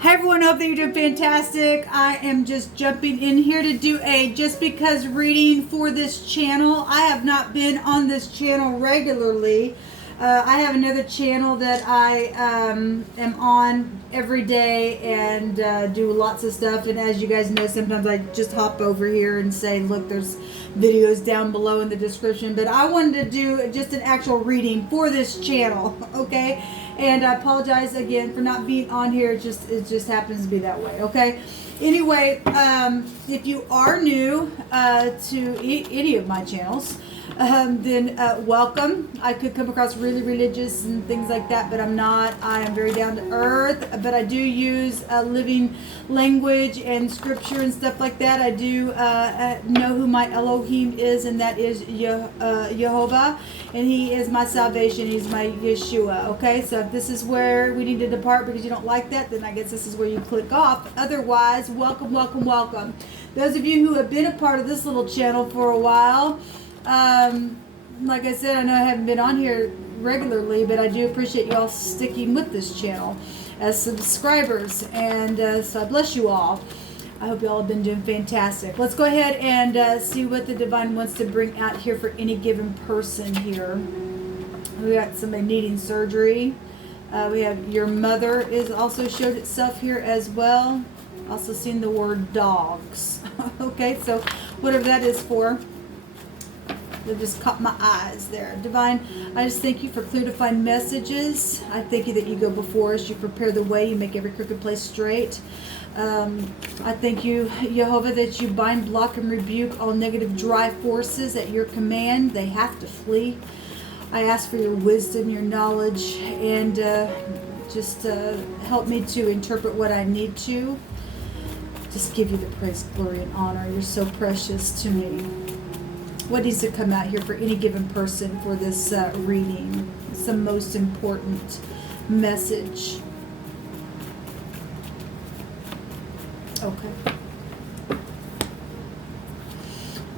Hi everyone, hope that you're doing fantastic. I am just jumping in here to do a just because reading for this channel. I have not been on this channel regularly. I have another channel that I am on every day and do lots of stuff. And as you guys know, sometimes I just hop over here and say, look, there's videos down below in the description. But I wanted to do just an actual reading for this channel, okay? And I apologize again for not being on here. It just happens to be that way, okay? Anyway, if you are new to any of my channels, then welcome. I could come across really religious and things like that, but I'm not. I am very down to earth, but I do use living language and scripture and stuff like that. I do know who my Elohim is, and that is Jehovah, and he is my salvation. He's my Yeshua, okay? So if this is where we need to depart because you don't like that, then I guess this is where you click off. Otherwise, welcome, welcome, welcome. Those of you who have been a part of this little channel for a while, like I said, I know I haven't been on here regularly, but I do appreciate you all sticking with this channel as subscribers, and so I bless you all. I hope you all have been doing fantastic. Let's go ahead and see what the divine wants to bring out here for any given person here. We got somebody needing surgery. We have your mother is also showed itself here as well. Also seen the word dogs. Okay, so whatever that is for. That just caught my eyes there. Divine, I just thank you for clear defined messages. I thank you that you go before us. You prepare the way. You make every crooked place straight. I thank you, Jehovah, that you bind, block, and rebuke all negative dry forces at your command. They have to flee. I ask for your wisdom, your knowledge, and just help me to interpret what I need to. Just give you the praise, glory, and honor. You're so precious to me. What needs to come out here for any given person for this reading? It's the most important message. Okay.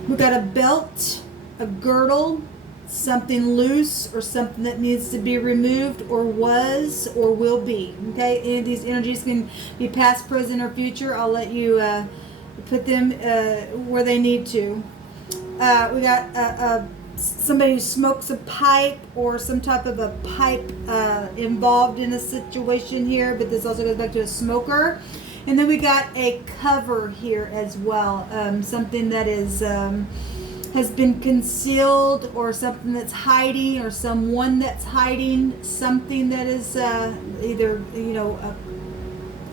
We got a belt, a girdle, something loose or something that needs to be removed or was or will be. Okay, any of these energies can be past, present, or future. I'll let you put them where they need to. We got somebody who smokes a pipe or some type of a pipe involved in a situation here, but this also goes back to a smoker. And then we got a cover here as well, something that is has been concealed, or something that's hiding, or someone that's hiding something that is either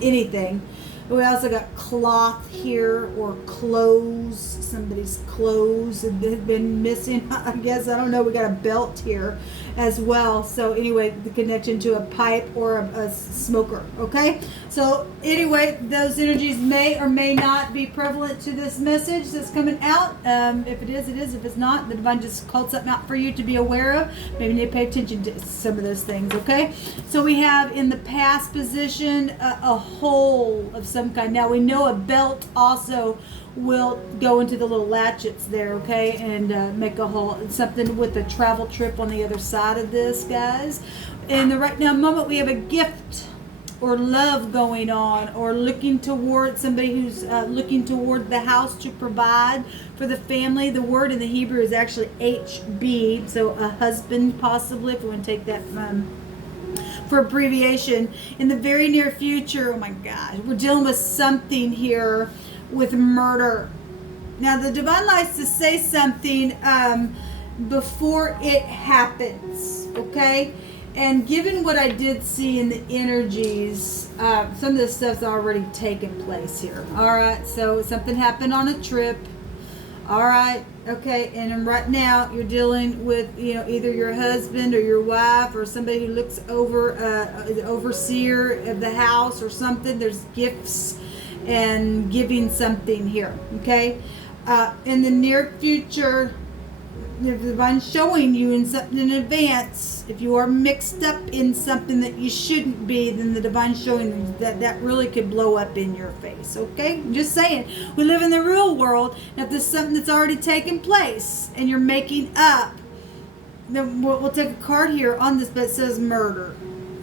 anything. We also got cloth here, or clothes. Somebody's clothes have been missing, I guess. I don't know. We got a belt here as well. So anyway, the connection to a pipe or a smoker. Okay. So anyway, those energies may or may not be prevalent to this message that's coming out. If it is, it is. If it's not, the divine just called something out for you to be aware of. Maybe you need to pay attention to some of those things. Okay. So we have in the past position a hole of some kind. Now we know a belt also will go into the little latchets there, okay, and make a hole. Something with a travel trip on the other side of this, guys. In the right now moment, we have a gift or love going on, or looking toward somebody who's looking toward the house to provide for the family. The word in the Hebrew is actually HB, so a husband possibly, if we want to take that for abbreviation. In the very near future, oh my gosh, we're dealing with something here with murder. Now the divine likes to say something before it happens, okay? And given what I did see in the energies, some of this stuff's already taken place here. All right, so something happened on a trip. All right, okay, and right now you're dealing with, either your husband or your wife or somebody who looks over, the overseer of the house or something. There's gifts and giving something here, okay? In the near future, the divine showing you in something in advance. If you are mixed up in something that you shouldn't be, then the divine showing you that really could blow up in your face, okay? I'm just saying, we live in the real world. Now, if there's something that's already taken place and you're making up, then we'll take a card here on this, but it says murder.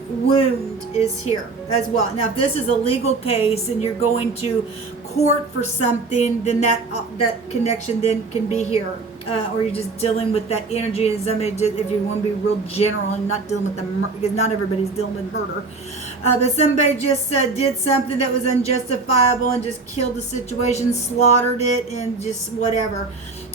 wound is here as well. Now, if this is a legal case and you're going to court for something, then that connection then can be here. Or you're just dealing with that energy and somebody, if you want to be real general and not dealing with because not everybody's dealing with murder. But somebody just did something that was unjustifiable and just killed the situation, slaughtered it, and just whatever.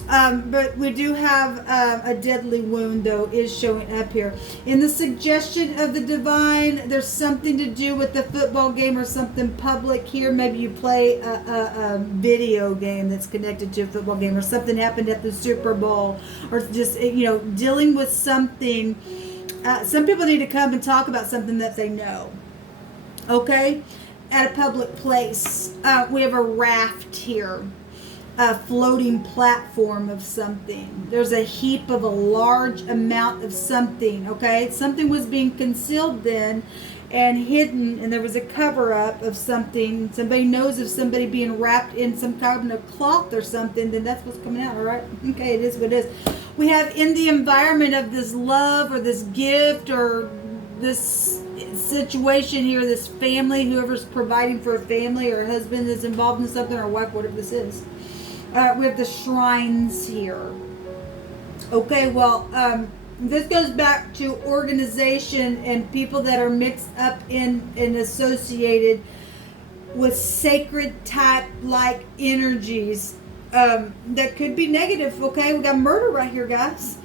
But we do have a deadly wound, though, is showing up here. In the suggestion of the divine, there's something to do with the football game or something public here. Maybe you play a video game that's connected to a football game, or something happened at the Super Bowl, or just, dealing with something. Some people need to come and talk about something that they know. Okay? At a public place. We have a raft here. A floating platform of something. There's a heap of a large amount of something, okay? Something was being concealed then and hidden, and there was a cover-up of something. Somebody knows of somebody being wrapped in some kind of cloth or something, then that's what's coming out, all right? Okay, it is what it is. We have in the environment of this love or this gift or this situation here, this family, whoever's providing for a family, or a husband that's involved in something, or wife, whatever this is. We have the shrines here. Okay, well, this goes back to organization and people that are mixed up in and associated with sacred type like energies that could be negative. Okay, we got murder right here, guys.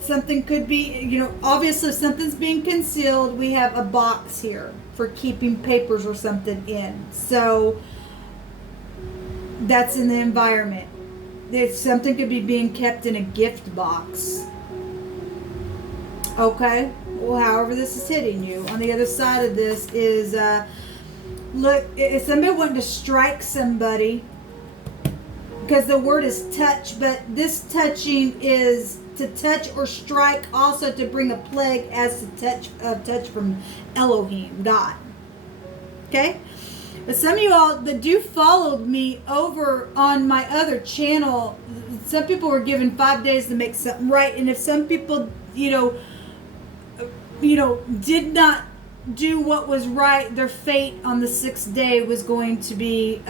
Something could be, obviously if something's being concealed, we have a box here for keeping papers or something in. So that's in the environment. Something could be being kept in a gift box. Okay? Well, however this is hitting you. On the other side of this is, look, if somebody wanted to strike somebody, because the word is touch, but this touching is to touch or strike, also to bring a plague as to touch from Elohim, God. Okay? But some of you all that do follow me over on my other channel, some people were given 5 days to make something right. And if some people, did not do what was right, their fate on the 6th day was going to be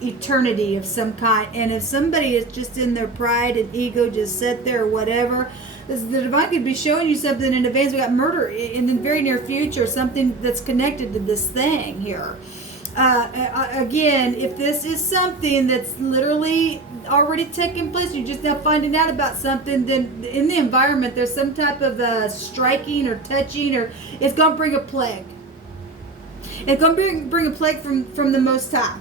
eternity of some kind. And if somebody is just in their pride and ego, just sit there or whatever, the divine could be showing you something in advance. We got murder in the very near future, something that's connected to this thing here. Again, if this is something that's literally already taking place, you're just now finding out about something, then in the environment there's some type of striking or touching, or it's going to bring a plague. It's going to bring a plague from the Most High.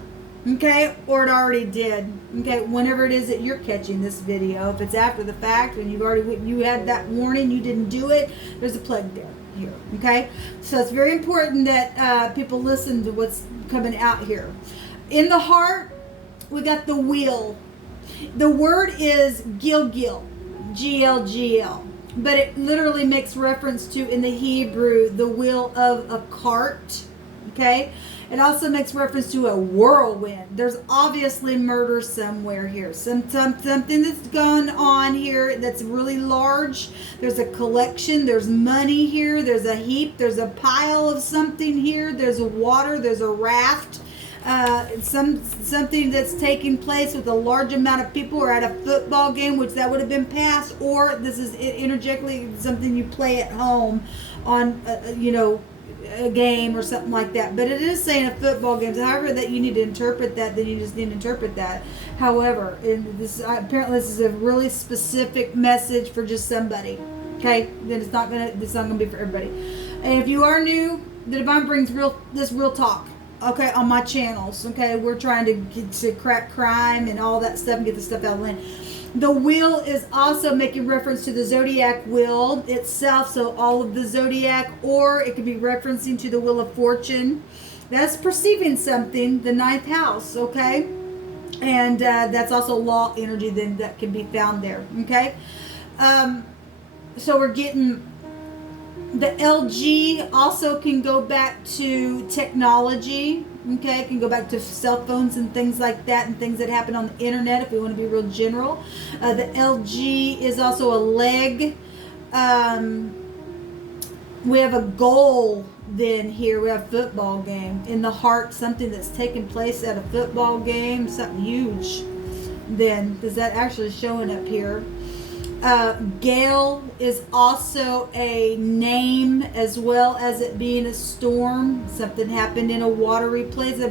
Okay? Or it already did. Okay? Whenever it is that you're catching this video, if it's after the fact and you had that warning, you didn't do it, there's a plague there. Here, okay? So it's very important that people listen to what's coming out here. In the heart, we got the wheel. The word is Gilgil, G-L-G-L, but it literally makes reference to, in the Hebrew, the wheel of a cart, okay? It also makes reference to a whirlwind. There's obviously murder somewhere here. Something that's gone on here that's really large. There's a collection. There's money here. There's a heap. There's a pile of something here. There's water. There's a raft. Something that's taking place with a large amount of people, or at a football game, which that would have been past, or this is interjectly something you play at home on, a game or something like that. But it is saying a football game. However that you need to interpret that, then you just need to interpret that. However, apparently this is a really specific message for just somebody. Okay? Then it's not gonna be for everybody. And if you are new, the Divine brings real talk. Okay, on my channels. Okay, we're trying to get to crack crime and all that stuff and get the stuff out of the land. The wheel is also making reference to the zodiac wheel itself, so all of the zodiac, or it could be referencing to the wheel of fortune. That's perceiving something, the 9th house, okay? And that's also law energy then that can be found there, okay? So we're getting the LG also can go back to technology. Okay, it can go back to cell phones and things like that, and things that happen on the internet if we want to be real general. The LG is also a leg. We have a goal then here. We have a football game. In the heart, something that's taking place at a football game, something huge. Then, is that actually showing up here? Gale is also a name as well as it being a storm. Something happened in a watery place.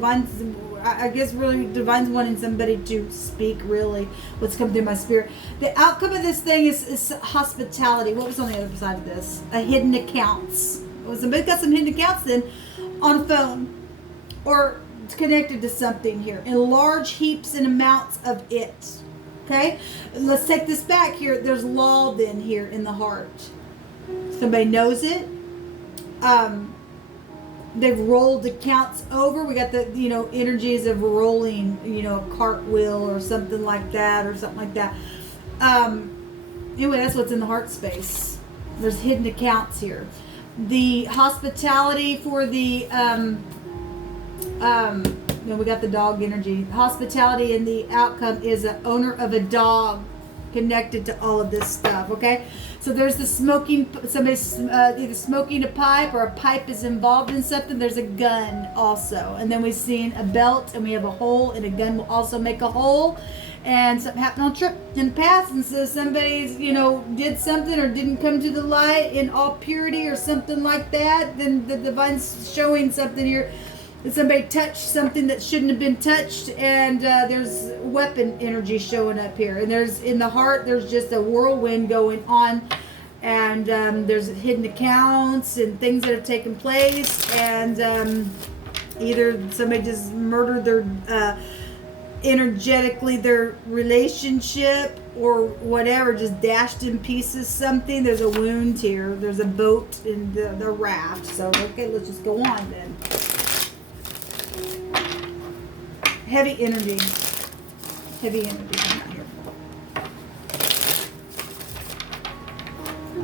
I guess really Divine's wanting somebody to speak really what's come through my spirit. The outcome of this thing is hospitality. What was on the other side of this? A hidden accounts. Well, somebody got some hidden accounts then on a phone or connected to something here in large heaps and amounts of it. Okay, let's take this back here. There's law then here in the heart. Somebody knows it. They've rolled accounts over. We got the, energies of rolling, a cartwheel or something like that. Anyway, that's what's in the heart space. There's hidden accounts here. The hospitality for the, we got the dog energy. Hospitality and the outcome is an owner of a dog connected to all of this stuff, okay? So there's the smoking, somebody's either smoking a pipe or a pipe is involved in something. There's a gun also. And then we've seen a belt and we have a hole, and a gun will also make a hole. And something happened on trip in the past, and so somebody's, did something or didn't come to the light in all purity or something like that. Then the Divine's showing something here. That somebody touched something that shouldn't have been touched, and there's weapon energy showing up here. And there's in the heart, there's just a whirlwind going on, and there's hidden accounts and things that have taken place, and either somebody just murdered their energetically their relationship or whatever, just dashed in pieces something. There's a wound here. There's a boat in the raft. So okay, let's just go on then. Heavy energy. Heavy energy coming out here.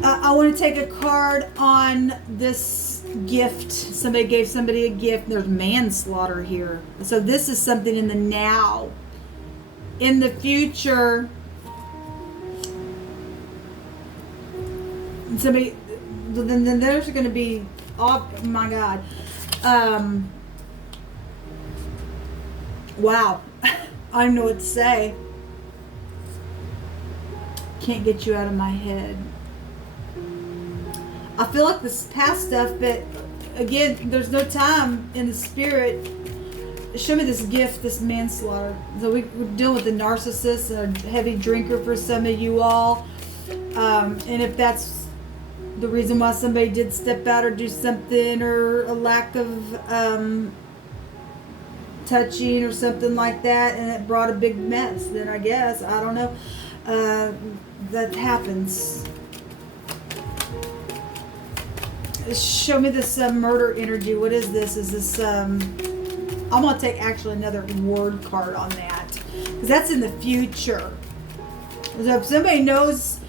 I want to take a card on this gift. Somebody gave somebody a gift. There's manslaughter here. So this is something in the now. In the future, somebody, then there's going to be, oh my God. Wow. I don't know what to say. Can't get you out of my head. I feel like this past stuff, but again, there's no time in the spirit. Show me this gift, this manslaughter. So we're dealing with a narcissist, a heavy drinker for some of you all. And if that's the reason why somebody did step out or do something, or a lack of touching or something like that, and it brought a big mess, then I guess, I don't know, that happens. Show me this murder energy. What is this? Is this I'm gonna take actually another word card on that, because that's in the future. So if somebody knows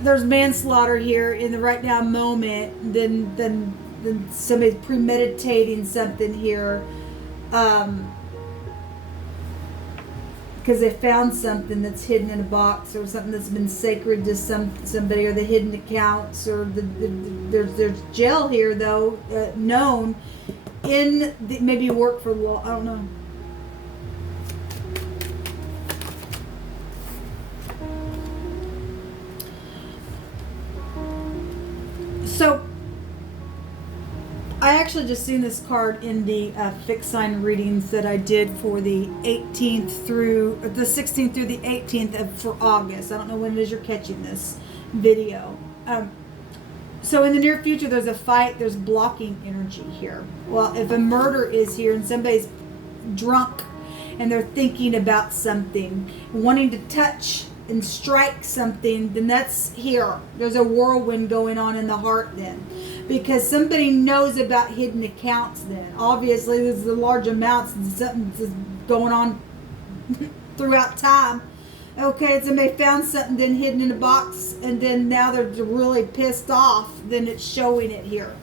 there's manslaughter here in the right now moment, then somebody's premeditating something here, because they found something that's hidden in a box, or something that's been sacred to somebody, or the hidden accounts, or there's jail here though, known in the, maybe you work for law, I don't know. So I actually just seen this card in the fixed sign readings that I did for the 18th through the 16th through the 18th for August. I don't know when it is you're catching this video. So in the near future, there's a fight. There's blocking energy here. Well, if a murder is here and somebody's drunk and they're thinking about something, wanting to touch and strike something, then that's here. There's a whirlwind going on in the heart then. Because somebody knows about hidden accounts then. Obviously, there's the large amounts and something's going on throughout time. Okay, somebody found something then hidden in a box, and then now they're really pissed off, then it's showing it here.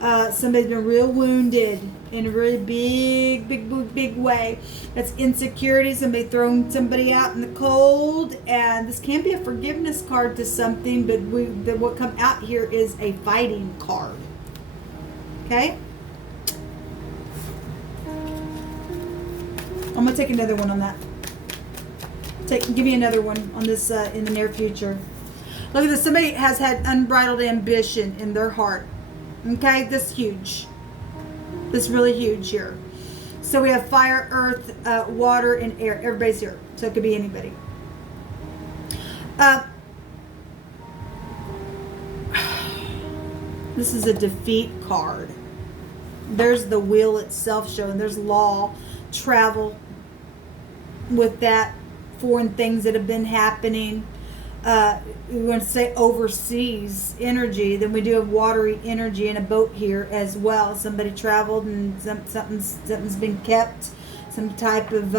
Somebody's been real wounded in a really big way. That's insecurity. Somebody throwing somebody out in the cold, and this can be a forgiveness card to something, but what come out here is a fighting card. Okay. I'm gonna take another one on that. Give me another one on this in the near future. Look at this. Somebody has had unbridled ambition in their heart. Okay, this huge. This really huge here. So we have fire, earth, water, and air. Everybody's here. So it could be anybody. This is a defeat card. There's the wheel itself showing. There's law, travel with that, foreign things that have been happening. We want to say overseas energy. Then we do have watery energy in a boat here as well. Somebody traveled and something's been kept, some type of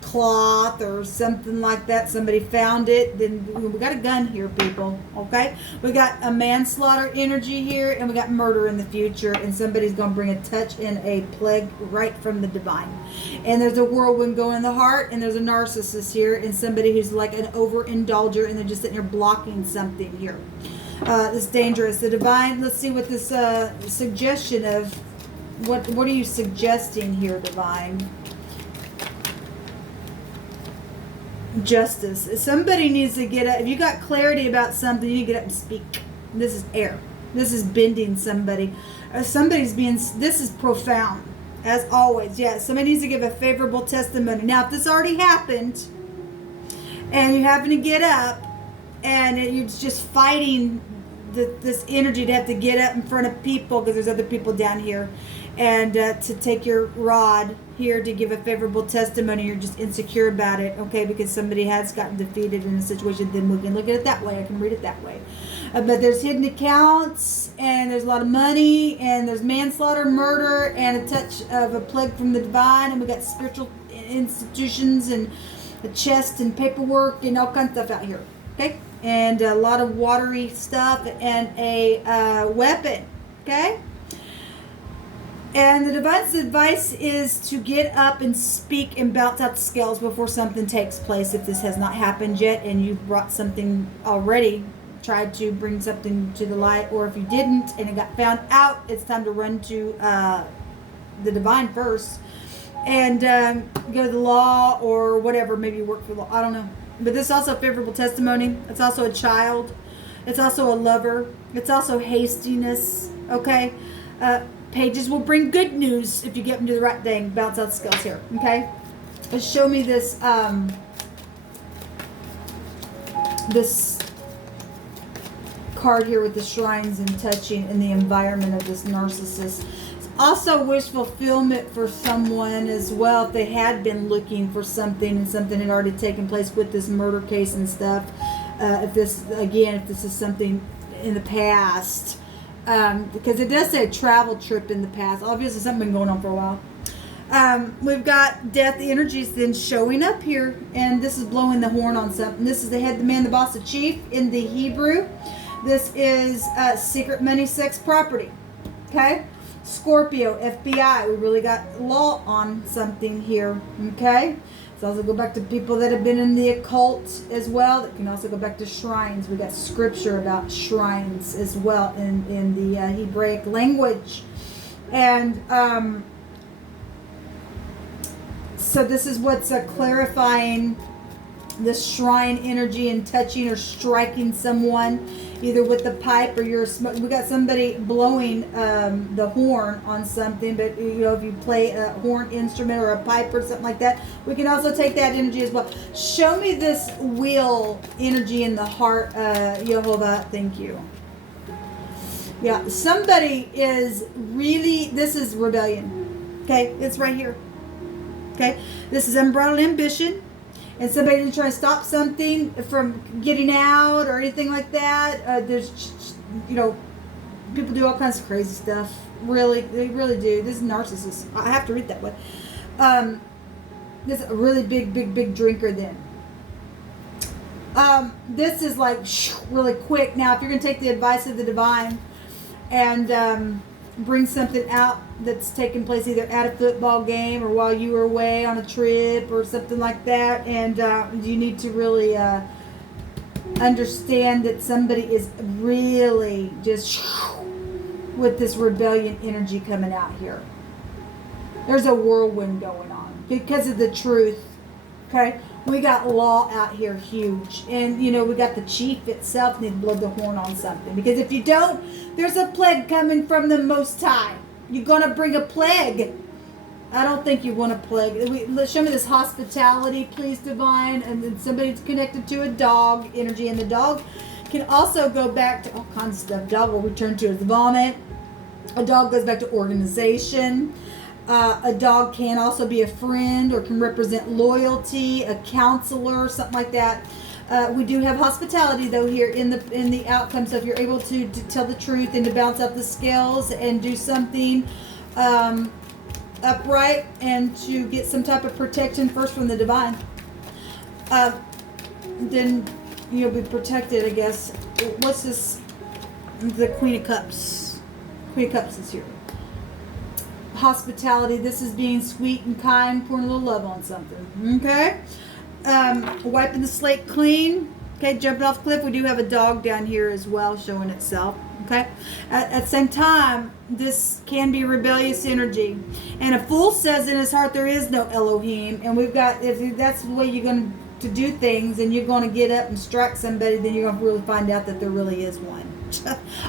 cloth or something like that. Somebody found it. Then we got a gun here, people. Okay, we got a manslaughter energy here, and we got murder in the future. And somebody's going to bring a touch and a plague right from the divine. And there's a whirlwind going in the heart, and there's a narcissist here, and somebody who's like an overindulger, and they're just sitting there blocking something here. It's dangerous. The divine. Let's see what this suggestion of what are you suggesting here, divine? Justice. Somebody needs to get up. If you got clarity about something, you get up and speak. This is air. This is bending somebody. Somebody's being. This is profound, as always. Yeah, somebody needs to give a favorable testimony. Now, if this already happened, and you happen to get up, and you're just fighting this energy to have to get up in front of people because there's other people down here, and to take your rod here to give a favorable testimony, you're just insecure about it, okay, because somebody has gotten defeated in a situation, then we can look at it that way. I can read it that way. But there's hidden accounts, and there's a lot of money, and there's manslaughter, murder, and a touch of a plague from the divine, and we got spiritual institutions, and a chest, and paperwork, and all kinds of stuff out here, okay, and a lot of watery stuff, and a weapon, okay. And the divine's advice is to get up and speak and bounce out the scales before something takes place. If this has not happened yet and you've brought something already, tried to bring something to the light, or if you didn't and it got found out, it's time to run to the divine first and go to the law or whatever. Maybe you work for the law. I don't know. But this is also a favorable testimony. It's also a child. It's also a lover. It's also hastiness. Okay? Pages will bring good news if you get them to the right thing. Bounce out the scales here, okay? Let's show me this this card here with the shrines and touching in the environment of this narcissist. It's also wish fulfillment for someone as well if they had been looking for something and something had already taken place with this murder case and stuff. If this is something in the past. Because it does say a travel trip in the past. Obviously something been going on for a while. We've got death energies then showing up here, and this is blowing the horn on something. This is the head, the man, the boss, the chief in the Hebrew. This is secret money, sex, property. Okay? Scorpio, FBI. We really got law on something here. Okay? Let's also go back to people that have been in the occult as well. That can also go back to shrines. We got scripture about shrines as well in the Hebraic language. And so this is what's clarifying the shrine energy and touching or striking someone either with the pipe or your smoke. We got somebody blowing the horn on something, but you know, if you play a horn instrument or a pipe or something like that, we can also take that energy as well. Show me this wheel energy in the heart, Jehovah. Thank you. Yeah, somebody is really, this is rebellion. Okay, it's right here. Okay, this is unbridled ambition. And somebody to try to stop something from getting out or anything like that. There's, you know, people do all kinds of crazy stuff. Really, they really do. This is narcissist. I have to read that way. This is a really big drinker then. This is like really quick. Now, if you're going to take the advice of the divine, and bring something out that's taking place either at a football game or while you were away on a trip or something like that. And you need to really understand that somebody is really just with this rebellion energy coming out here. There's a whirlwind going on because of the truth. Okay, we got law out here huge, and you know we got the chief itself need to blow the horn on something, because if you don't, there's a plague coming from the Most High. You're gonna bring a plague. I don't think you want a plague. Show me this hospitality, please, divine, and then somebody's connected to a dog energy, and the dog can also go back to all kinds of stuff. Dog will return to its vomit. A dog goes back to organization. A dog can also be a friend or can represent loyalty, a counselor, something like that. We do have hospitality though here in the outcome. So if you're able to tell the truth and to balance out the scales and do something upright and to get some type of protection first from the divine, then you'll be protected, I guess. What's this? The Queen of Cups. Queen of Cups is here. Hospitality. This is being sweet and kind, pouring a little love on something. Okay. Wiping the slate clean. Okay, jumping off the cliff. We do have a dog down here as well showing itself. Okay. At the same time, this can be rebellious energy. And a fool says in his heart there is no Elohim. And we've got, if that's the way you're going to do things and you're going to get up and strike somebody, then you're going to really find out that there really is one.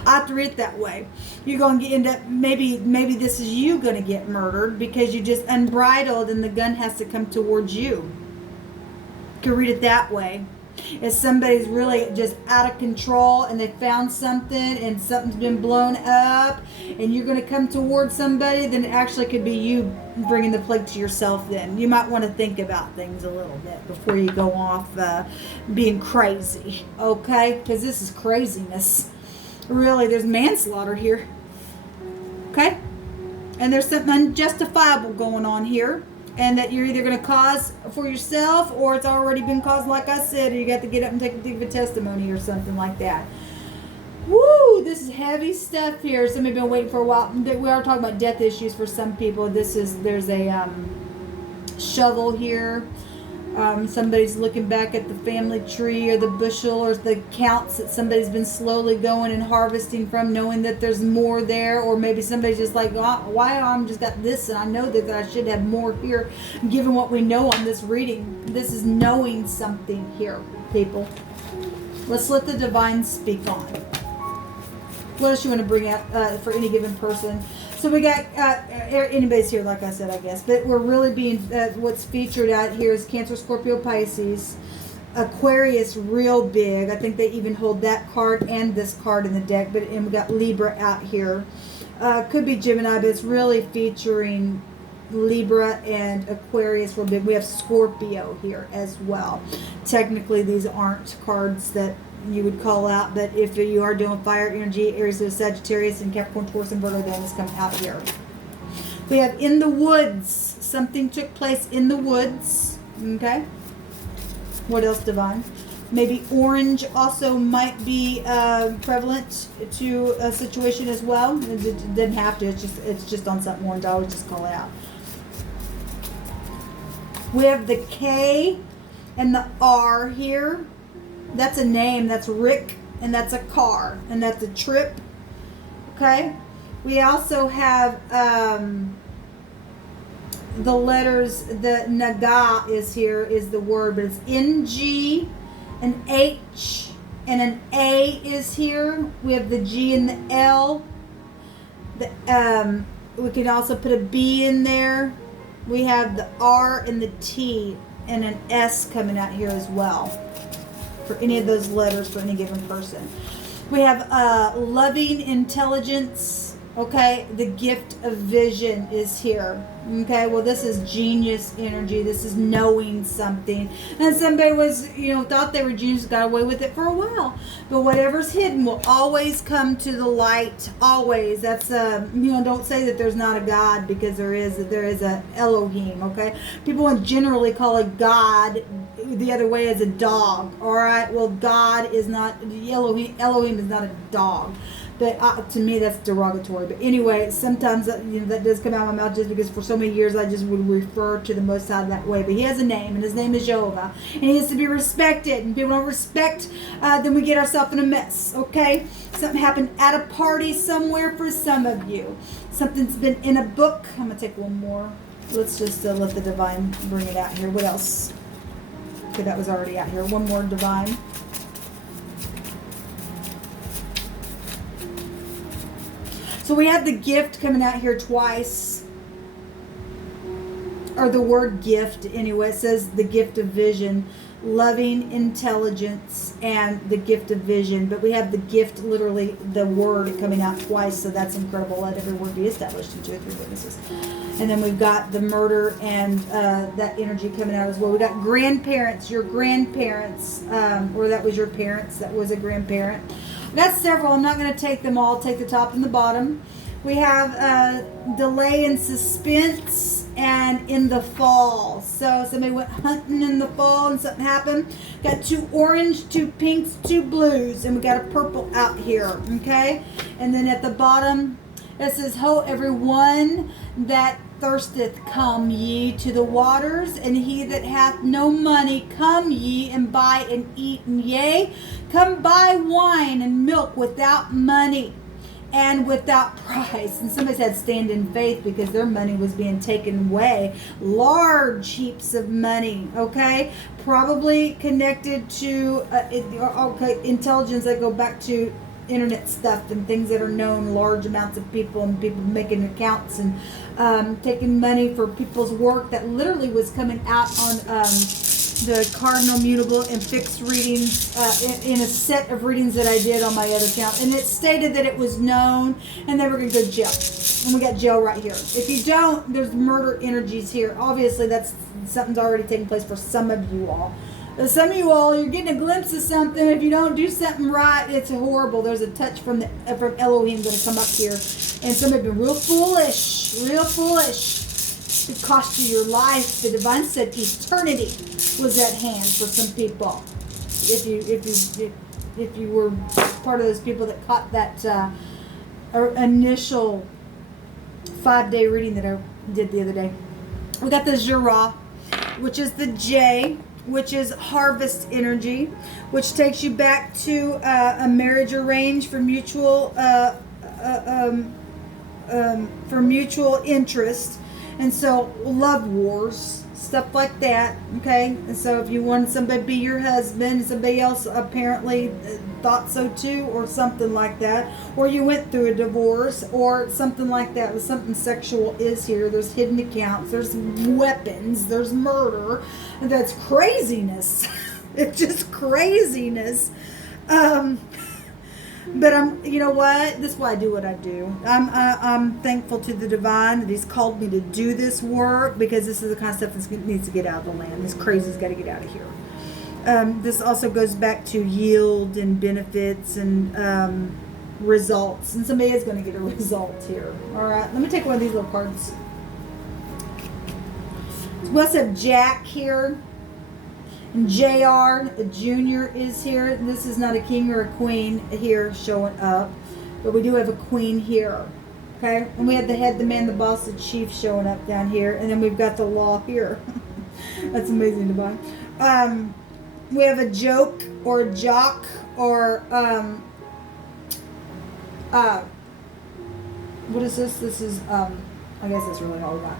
I have to read it that way. You're going to end up, maybe this is you going to get murdered because you just unbridled and the gun has to come towards you. You can read it that way. If somebody's really just out of control and they found something and something's been blown up and you're going to come towards somebody, then it actually could be you bringing the plague to yourself. Then you might want to think about things a little bit before you go off being crazy. Okay? Because this is craziness. Really, there's manslaughter here. Okay? And there's something unjustifiable going on here. And that you're either going to cause for yourself or it's already been caused, like I said, or you got to get up and take a testimony or something like that. Woo! This is heavy stuff here. Somebody's been waiting for a while. We are talking about death issues for some people. There's a shovel here. Somebody's looking back at the family tree or the bushel or the counts that somebody's been slowly going and harvesting from, knowing that there's more there. Or maybe somebody's just like, why I'm just got this and I know that I should have more here, given what we know on this reading. This is knowing something here, people. Let's let the divine speak on. What else you want to bring out for any given person? So we got, anybody's here, like I said, I guess. But we're really being, what's featured out here is Cancer, Scorpio, Pisces. Aquarius, real big. I think they even hold that card and this card in the deck. And we got Libra out here. Could be Gemini, but it's really featuring Libra and Aquarius real big. We have Scorpio here as well. Technically, these aren't cards that you would call out, but if you are doing fire energy, Aries, Sagittarius, and Capricorn, Taurus, and Virgo, then it's coming out here. We have in the woods. Something took place in the woods. Okay. What else, divine? Maybe orange also might be prevalent to a situation as well. It doesn't have to. It's just on something orange. I always just call it out. We have the K and the R here. That's a name. That's Rick, and that's a car, and that's a trip. Okay. We also have the letters. The Naga is here, is the word, but it's NG, an H, and an A is here. We have the G and the L. We can also put a B in there. We have the R and the T and an S coming out here as well. For any of those letters for any given person. We have loving intelligence. Okay, the gift of vision is here. Okay, well, this is genius energy. This is knowing something. And somebody was, thought they were genius, got away with it for a while. But whatever's hidden will always come to the light. Always. That's, don't say that there's not a God, because there is a Elohim. Okay, people would generally call a God the other way as a dog. All right, well, God is not, Elohim is not a dog. But to me, that's derogatory. But anyway, sometimes that does come out of my mouth just because for so many years I just would refer to the Most High that way. But He has a name, and His name is Jehovah. And He is to be respected. And if people don't respect, then we get ourselves in a mess, okay? Something happened at a party somewhere for some of you. Something's been in a book. I'm going to take one more. Let's just let the Divine bring it out here. What else? Okay, that was already out here. One more Divine. So we have the gift coming out here twice. Or the word gift anyway. It says the gift of vision, loving intelligence, and the gift of vision. But we have the gift, literally the word coming out twice. So that's incredible. Let every word be established in 2 or 3 witnesses. And then we've got the murder and that energy coming out as well. We got grandparents, your grandparents, or that was your parents, that was a grandparent. We got several. I'm not going to take them all. Take the top and the bottom. We have delay and suspense and in the fall. So somebody went hunting in the fall and something happened. Got 2 orange, 2 pinks, 2 blues, and we got a purple out here. Okay? And then at the bottom, it says, Ho, everyone that thirsteth, come ye to the waters, and he that hath no money, come ye and buy and eat, and yea, come buy wine and milk without money and without price. And somebody said stand in faith because their money was being taken away. Large heaps of money, okay? Probably connected to intelligence that go back to internet stuff and things that are known, large amounts of people and people making accounts and taking money for people's work that literally was coming out on the Cardinal, Mutable, and fixed readings in a set of readings that I did on my other channel. And it stated that it was known and they were going to go to jail. And we got jail right here. If you don't, there's murder energies here. Obviously, that's something's already taking place for some of you all. Some of you all, you're getting a glimpse of something. If you don't do something right, it's horrible. There's a touch from Elohim going to come up here. And some have been real foolish. It cost you your life. The Divine said eternity was at hand for some people. If you were part of those people that caught that initial 5-day reading that I did the other day. We got the Jira, which is the J, which is harvest energy, which takes you back to a marriage arranged for mutual interest, and so love wars, stuff like that. Okay, and so if you wanted somebody to be your husband, somebody else apparently thought so too, or something like that, or you went through a divorce or something like that. Something sexual is here. There's hidden accounts. There's weapons. There's murder. That's craziness. It's just craziness. But you know what? That's why I do what I do. I'm thankful to the Divine that He's called me to do this work, because this is the kind of stuff that needs to get out of the land. This crazy's got to get out of here. This also goes back to yield and benefits and results. And somebody is going to get a result here. All right. Let me take one of these little cards. We also have Jack here. And JR, a junior, is here. This is not a king or a queen here showing up. But we do have a queen here. Okay? And we have the head, the man, the boss, the chief showing up down here. And then we've got the law here. That's amazing, Divine. We have a joke or a jock or what is this? This is I guess that's really all we got.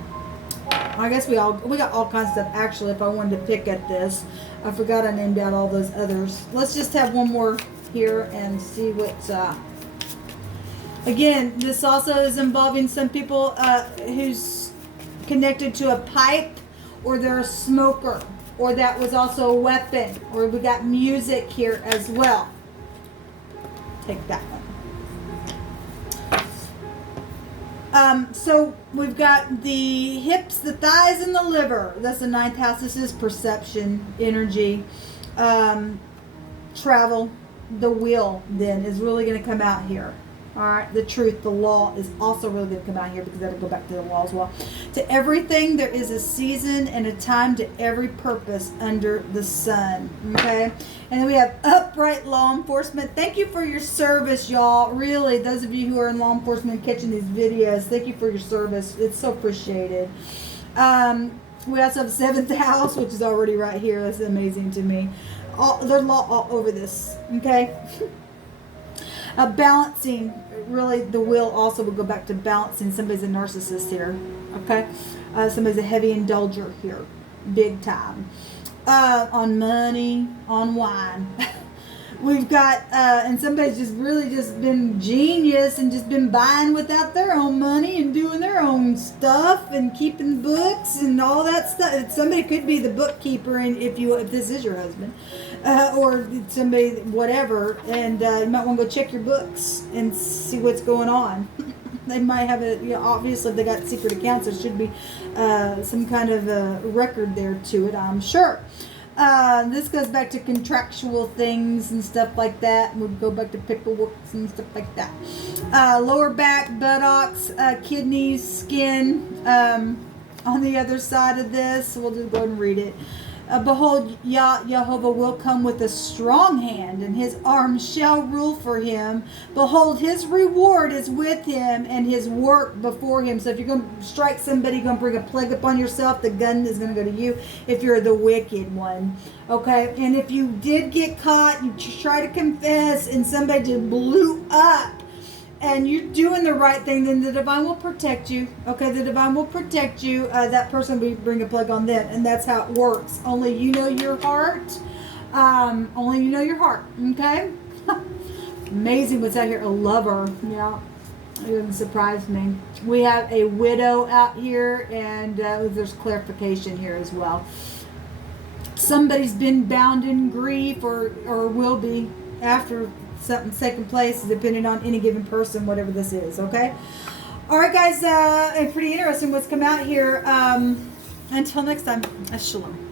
I guess we got all kinds of stuff. Actually, if I wanted to pick at this, I forgot I named out all those others. Let's just have one more here and see what's again, this also is involving some people who's connected to a pipe, or they're a smoker, or that was also a weapon, or we got music here as well. Take that one. So we've got the hips, the thighs, and the liver. That's the 9th house. This is perception, energy, travel. The wheel then is really going to come out here. All right, the truth, the law is also really going to come out here because that'll go back to the law as well. To everything there is a season and a time to every purpose under the sun. Okay, and then we have upright law enforcement. Thank you for your service, y'all. Really, those of you who are in law enforcement catching these videos, thank you for your service. It's so appreciated. We also have seventh house, which is already right here. That's amazing to me. There's law all over this. Okay. Balancing, really, the will also will go back to balancing. Somebody's a narcissist here, okay? Somebody's a heavy indulger here, big time. On money, on wine. We've got, and somebody's just really just been genius and just been buying without their own money and doing their own stuff and keeping books and all that stuff. Somebody could be the bookkeeper, and if this is your husband. Or somebody, whatever, and you might want to go check your books and see what's going on. They might have obviously if they got secret accounts, there should be some kind of a record there to it, I'm sure. This goes back to contractual things and stuff like that. We'll go back to paperwork and stuff like that. Lower back, buttocks, kidneys, skin. On the other side of this, we'll just go ahead and read it. Behold, Jehovah will come with a strong hand, and his arm shall rule for him. Behold, his reward is with him, and his work before him. So if you're going to strike somebody, you're going to bring a plague upon yourself, the gun is going to go to you if you're the wicked one. Okay? And if you did get caught, you try to confess, and somebody just blew up, and you're doing the right thing, then the divine will protect you. Okay, the divine will protect you. That person will bring a plague on them, and that's how it works. Only you know your heart. Only you know your heart. Okay. Amazing what's out here. A lover. Yeah, it doesn't surprise me. We have a widow out here, and there's clarification here as well. Somebody's been bound in grief, or will be after something taking place, depending on any given person, whatever this is. Okay, all right, guys. Pretty interesting what's come out here. Until next time, shalom.